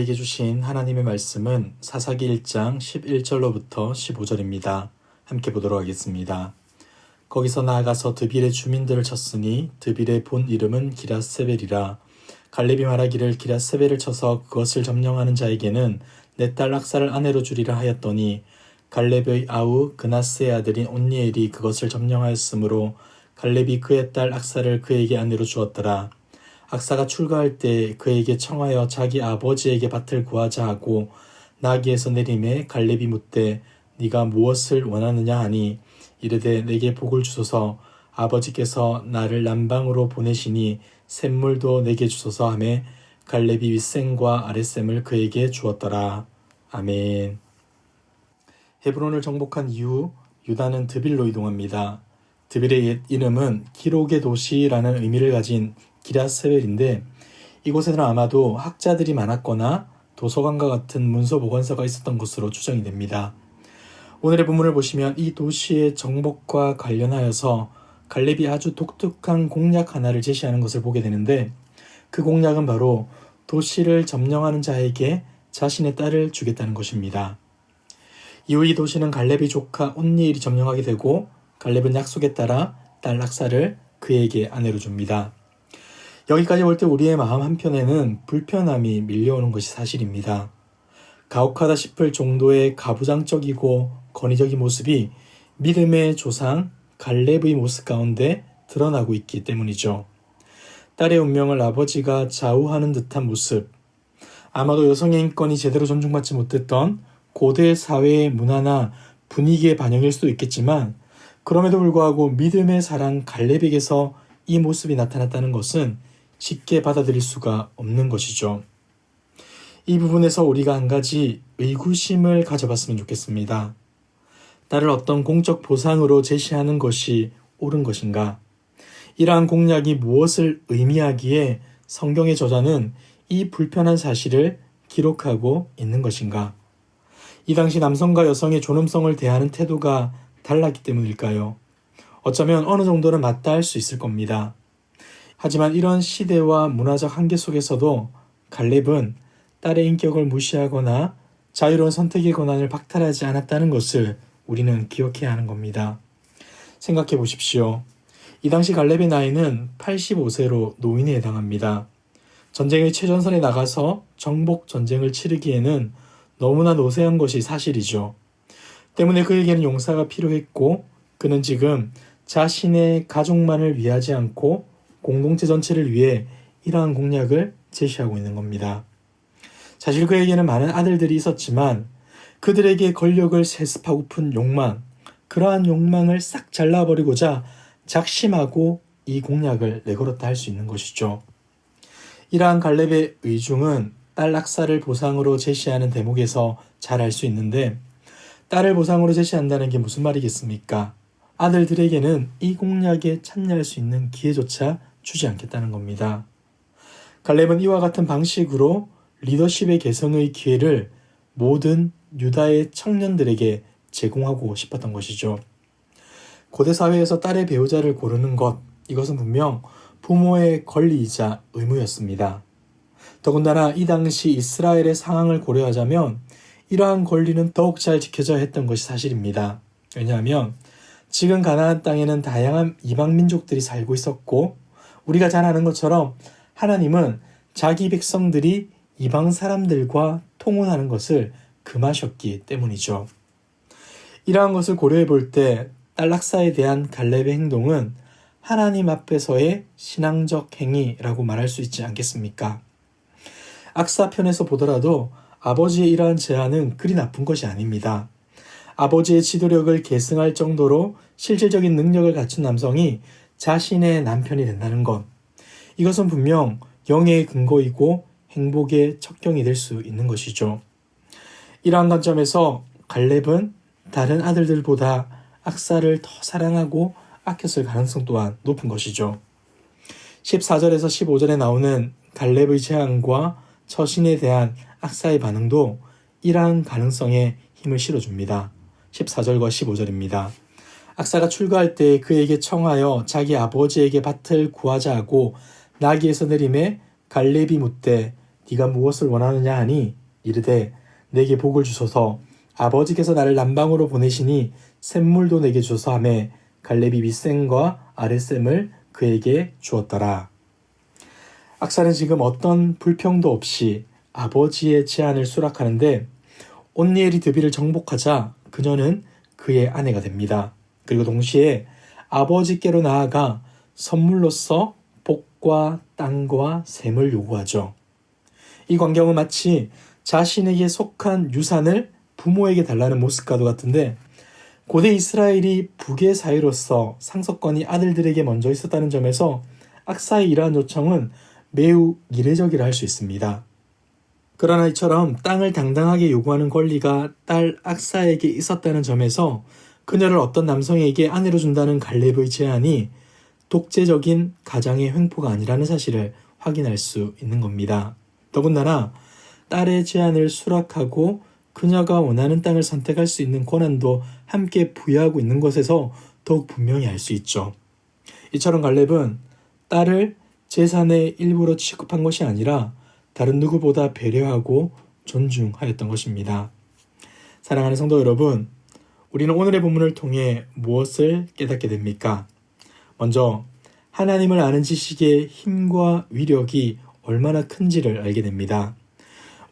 우리에게 주신 하나님의 말씀은 사사기 1장 11절로부터 15절입니다. 함께 보도록 하겠습니다. 거기서 나아가서 드빌의 주민들을 쳤으니 드빌의 본 이름은 기라세벨이라 갈렙이 말하기를 기라세벨을 쳐서 그것을 점령하는 자에게는 내딸 악사를 아내로 주리라 하였더니 갈렙의 아우 그나스의 아들인 온니엘이 그것을 점령하였으므로 갈렙이 그의 딸 악사를 그에게 아내로 주었더라. 악사가 출가할 때 그에게 청하여 자기 아버지에게 밭을 구하자 하고 나귀에서 내림에 갈렙이 묻되 네가 무엇을 원하느냐 하니 이르되 내게 복을 주소서 아버지께서 나를 남방으로 보내시니 샘물도 내게 주소서 하매 갈렙이 윗샘과 아랫샘을 그에게 주었더라. 아멘. 헤브론을 정복한 이후 유다는 드빌로 이동합니다. 드빌의 옛 이름은 기록의 도시라는 의미를 가진 기라세벨인데 이곳에는 아마도 학자들이 많았거나 도서관과 같은 문서 보관소가 있었던 것으로 추정이 됩니다. 오늘의 본문을 보시면 이 도시의 정복과 관련하여서 갈렙이 아주 독특한 공약 하나를 제시하는 것을 보게 되는데 그 공약은 바로 도시를 점령하는 자에게 자신의 딸을 주겠다는 것입니다. 이후 이 도시는 갈렙의 조카 온니엘이 점령하게 되고 갈렙은 약속에 따라 딸 낙사를 그에게 아내로 줍니다. 여기까지 볼 때 우리의 마음 한편에는 불편함이 밀려오는 것이 사실입니다. 가혹하다 싶을 정도의 가부장적이고 권위적인 모습이 믿음의 조상 갈렙의 모습 가운데 드러나고 있기 때문이죠. 딸의 운명을 아버지가 좌우하는 듯한 모습. 아마도 여성의 인권이 제대로 존중받지 못했던 고대 사회의 문화나 분위기의 반영일 수도 있겠지만 그럼에도 불구하고 믿음의 사랑 갈렙에게서 이 모습이 나타났다는 것은 쉽게 받아들일 수가 없는 것이죠. 이 부분에서 우리가 한 가지 의구심을 가져봤으면 좋겠습니다. 나를 어떤 공적 보상으로 제시하는 것이 옳은 것인가? 이러한 공약이 무엇을 의미하기에 성경의 저자는 이 불편한 사실을 기록하고 있는 것인가? 이 당시 남성과 여성의 존엄성을 대하는 태도가 달랐기 때문일까요? 어쩌면 어느 정도는 맞다 할 수 있을 겁니다. 하지만 이런 시대와 문화적 한계 속에서도 갈렙은 딸의 인격을 무시하거나 자유로운 선택의 권한을 박탈하지 않았다는 것을 우리는 기억해야 하는 겁니다. 생각해 보십시오. 이 당시 갈렙의 나이는 85세로 노인에 해당합니다. 전쟁의 최전선에 나가서 정복 전쟁을 치르기에는 너무나 노쇠한 것이 사실이죠. 때문에 그에게는 용사가 필요했고 그는 지금 자신의 가족만을 위하지 않고 공동체 전체를 위해 이러한 공약을 제시하고 있는 겁니다. 사실 그에게는 많은 아들들이 있었지만 그들에게 권력을 세습하고픈 욕망, 그러한 욕망을 싹 잘라버리고자 작심하고 이 공약을 내걸었다 할 수 있는 것이죠. 이러한 갈렙의 의중은 딸 낙사를 보상으로 제시하는 대목에서 잘 알 수 있는데 딸을 보상으로 제시한다는 게 무슨 말이겠습니까? 아들들에게는 이 공약에 참여할 수 있는 기회조차 주지 않겠다는 겁니다. 갈렙은 이와 같은 방식으로 리더십의 개성의 기회를 모든 유다의 청년들에게 제공하고 싶었던 것이죠. 고대 사회에서 딸의 배우자를 고르는 것, 이것은 분명 부모의 권리이자 의무였습니다. 더군다나 이 당시 이스라엘의 상황을 고려하자면 이러한 권리는 더욱 잘 지켜져야 했던 것이 사실입니다. 왜냐하면 지금 가나안 땅에는 다양한 이방 민족들이 살고 있었고 우리가 잘 아는 것처럼 하나님은 자기 백성들이 이방 사람들과 통혼하는 것을 금하셨기 때문이죠. 이러한 것을 고려해 볼 때 딸락사에 대한 갈렙의 행동은 하나님 앞에서의 신앙적 행위라고 말할 수 있지 않겠습니까? 악사편에서 보더라도 아버지의 이러한 제안은 그리 나쁜 것이 아닙니다. 아버지의 지도력을 계승할 정도로 실질적인 능력을 갖춘 남성이 자신의 남편이 된다는 것. 이것은 분명 영예의 근거이고 행복의 척경이 될 수 있는 것이죠. 이러한 관점에서 갈렙은 다른 아들들보다 악사를 더 사랑하고 아꼈을 가능성 또한 높은 것이죠. 14절에서 15절에 나오는 갈렙의 제안과 처신에 대한 악사의 반응도 이러한 가능성에 힘을 실어줍니다. 14절과 15절입니다. 악사가 출가할 때 그에게 청하여 자기 아버지에게 밭을 구하자 하고 나귀에서 내림에 갈렙이 묻되 네가 무엇을 원하느냐 하니 이르되 내게 복을 주소서 아버지께서 나를 남방으로 보내시니 샘물도 내게 주소서 하매 갈렙이 윗샘과 아랫샘을 그에게 주었더라. 악사는 지금 어떤 불평도 없이 아버지의 제안을 수락하는데 온니엘이 드비를 정복하자 그녀는 그의 아내가 됩니다. 그리고 동시에 아버지께로 나아가 선물로서 복과 땅과 샘을 요구하죠. 이 광경은 마치 자신에게 속한 유산을 부모에게 달라는 모습과도 같은데 고대 이스라엘이 북의 사회로서 상속권이 아들들에게 먼저 있었다는 점에서 악사의 이러한 요청은 매우 이례적이라 할 수 있습니다. 그러나 이처럼 땅을 당당하게 요구하는 권리가 딸 악사에게 있었다는 점에서 그녀를 어떤 남성에게 아내로 준다는 갈렙의 제안이 독재적인 가장의 횡포가 아니라는 사실을 확인할 수 있는 겁니다. 더군다나 딸의 제안을 수락하고 그녀가 원하는 땅을 선택할 수 있는 권한도 함께 부여하고 있는 것에서 더욱 분명히 알 수 있죠. 이처럼 갈렙은 딸을 재산의 일부로 취급한 것이 아니라 다른 누구보다 배려하고 존중하였던 것입니다. 사랑하는 성도 여러분, 우리는 오늘의 본문을 통해 무엇을 깨닫게 됩니까? 먼저 하나님을 아는 지식의 힘과 위력이 얼마나 큰지를 알게 됩니다.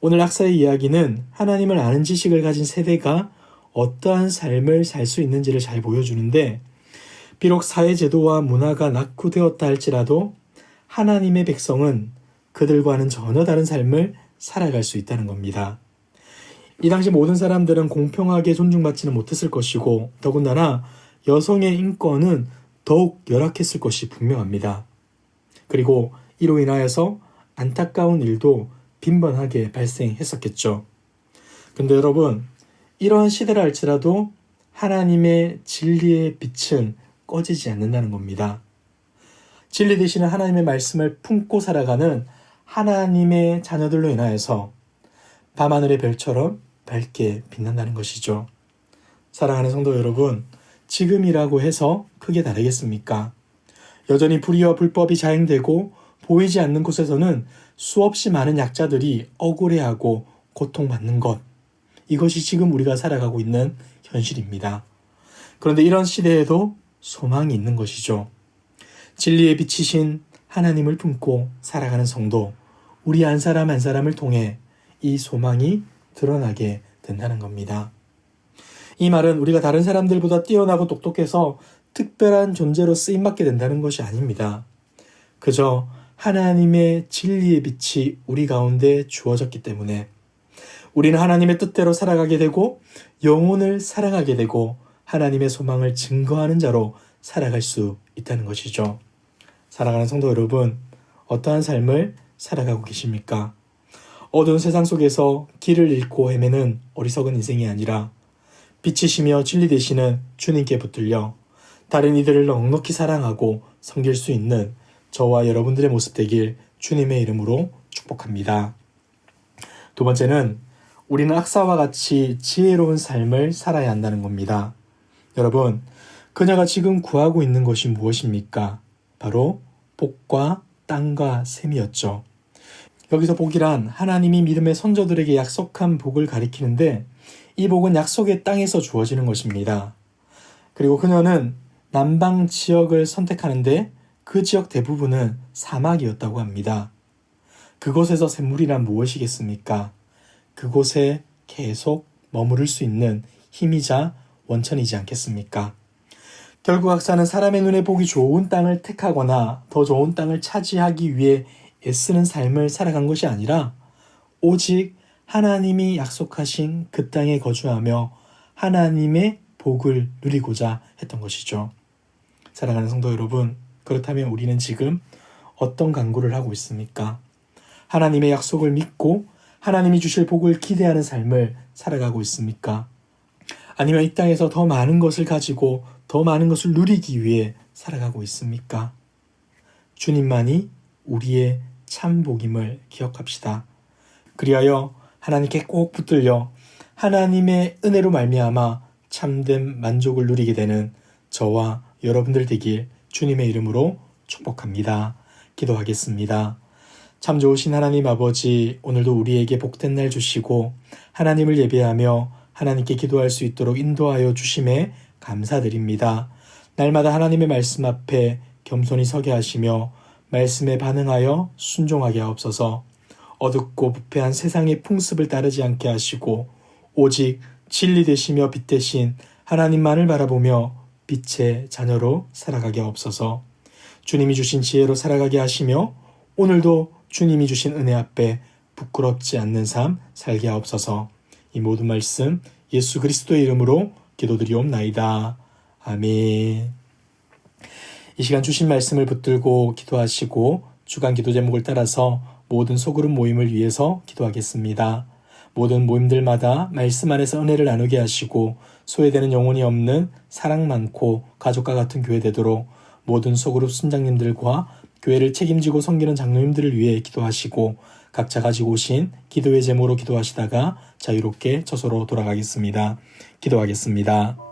오늘 학사의 이야기는 하나님을 아는 지식을 가진 세대가 어떠한 삶을 살 수 있는지를 잘 보여주는데 비록 사회 제도와 문화가 낙후되었다 할지라도 하나님의 백성은 그들과는 전혀 다른 삶을 살아갈 수 있다는 겁니다. 이 당시 모든 사람들은 공평하게 존중받지는 못했을 것이고 더군다나 여성의 인권은 더욱 열악했을 것이 분명합니다. 그리고 이로 인하여서 안타까운 일도 빈번하게 발생했었겠죠. 근데 여러분, 이러한 시대라 할지라도 하나님의 진리의 빛은 꺼지지 않는다는 겁니다. 진리 되시는 하나님의 말씀을 품고 살아가는 하나님의 자녀들로 인하여서 밤하늘의 별처럼 밝게 빛난다는 것이죠. 사랑하는 성도 여러분, 지금이라고 해서 크게 다르겠습니까? 여전히 불의와 불법이 자행되고 보이지 않는 곳에서는 수없이 많은 약자들이 억울해하고 고통받는 것. 이것이 지금 우리가 살아가고 있는 현실입니다. 그런데 이런 시대에도 소망이 있는 것이죠. 진리에 비치신 하나님을 품고 살아가는 성도, 우리 한 사람 한 사람을 통해 이 소망이 드러나게 된다는 겁니다. 이 말은 우리가 다른 사람들보다 뛰어나고 똑똑해서 특별한 존재로 쓰임받게 된다는 것이 아닙니다. 그저 하나님의 진리의 빛이 우리 가운데 주어졌기 때문에 우리는 하나님의 뜻대로 살아가게 되고 영혼을 사랑하게 되고 하나님의 소망을 증거하는 자로 살아갈 수 있다는 것이죠. 사랑하는 성도 여러분, 어떠한 삶을 살아가고 계십니까? 어두운 세상 속에서 길을 잃고 헤매는 어리석은 인생이 아니라 빛이시며 진리 되시는 주님께 붙들려 다른 이들을 넉넉히 사랑하고 섬길 수 있는 저와 여러분들의 모습 되길 주님의 이름으로 축복합니다. 두 번째는 우리는 악사와 같이 지혜로운 삶을 살아야 한다는 겁니다. 여러분, 그녀가 지금 구하고 있는 것이 무엇입니까? 바로 복과 땅과 샘이었죠. 여기서 복이란 하나님이 믿음의 선조들에게 약속한 복을 가리키는데 이 복은 약속의 땅에서 주어지는 것입니다. 그리고 그녀는 남방 지역을 선택하는데 그 지역 대부분은 사막이었다고 합니다. 그곳에서 샘물이란 무엇이겠습니까? 그곳에 계속 머무를 수 있는 힘이자 원천이지 않겠습니까? 결국 학사는 사람의 눈에 보기 좋은 땅을 택하거나 더 좋은 땅을 차지하기 위해 애쓰는 삶을 살아간 것이 아니라 오직 하나님이 약속하신 그 땅에 거주하며 하나님의 복을 누리고자 했던 것이죠. 사랑하는 성도 여러분, 그렇다면 우리는 지금 어떤 강구를 하고 있습니까? 하나님의 약속을 믿고 하나님이 주실 복을 기대하는 삶을 살아가고 있습니까? 아니면 이 땅에서 더 많은 것을 가지고 더 많은 것을 누리기 위해 살아가고 있습니까? 주님만이 우리의 참 복임을 기억합시다. 그리하여 하나님께 꼭 붙들려 하나님의 은혜로 말미암아 참된 만족을 누리게 되는 저와 여러분들 되길 주님의 이름으로 축복합니다. 기도하겠습니다. 참 좋으신 하나님 아버지, 오늘도 우리에게 복된 날 주시고 하나님을 예배하며 하나님께 기도할 수 있도록 인도하여 주심에 감사드립니다. 날마다 하나님의 말씀 앞에 겸손히 서게 하시며 말씀에 반응하여 순종하게 하옵소서. 어둡고 부패한 세상의 풍습을 따르지 않게 하시고 오직 진리 되시며 빛 대신 하나님만을 바라보며 빛의 자녀로 살아가게 하옵소서. 주님이 주신 지혜로 살아가게 하시며 오늘도 주님이 주신 은혜 앞에 부끄럽지 않는 삶 살게 하옵소서. 이 모든 말씀 예수 그리스도의 이름으로 기도드리옵나이다. 아멘. 이 시간 주신 말씀을 붙들고 기도하시고 주간 기도 제목을 따라서 모든 소그룹 모임을 위해서 기도하겠습니다. 모든 모임들마다 말씀 안에서 은혜를 나누게 하시고 소외되는 영혼이 없는 사랑 많고 가족과 같은 교회 되도록 모든 소그룹 순장님들과 교회를 책임지고 섬기는 장로님들을 위해 기도하시고 각자 가지고 오신 기도의 제목으로 기도하시다가 자유롭게 저소로 돌아가겠습니다. 기도하겠습니다.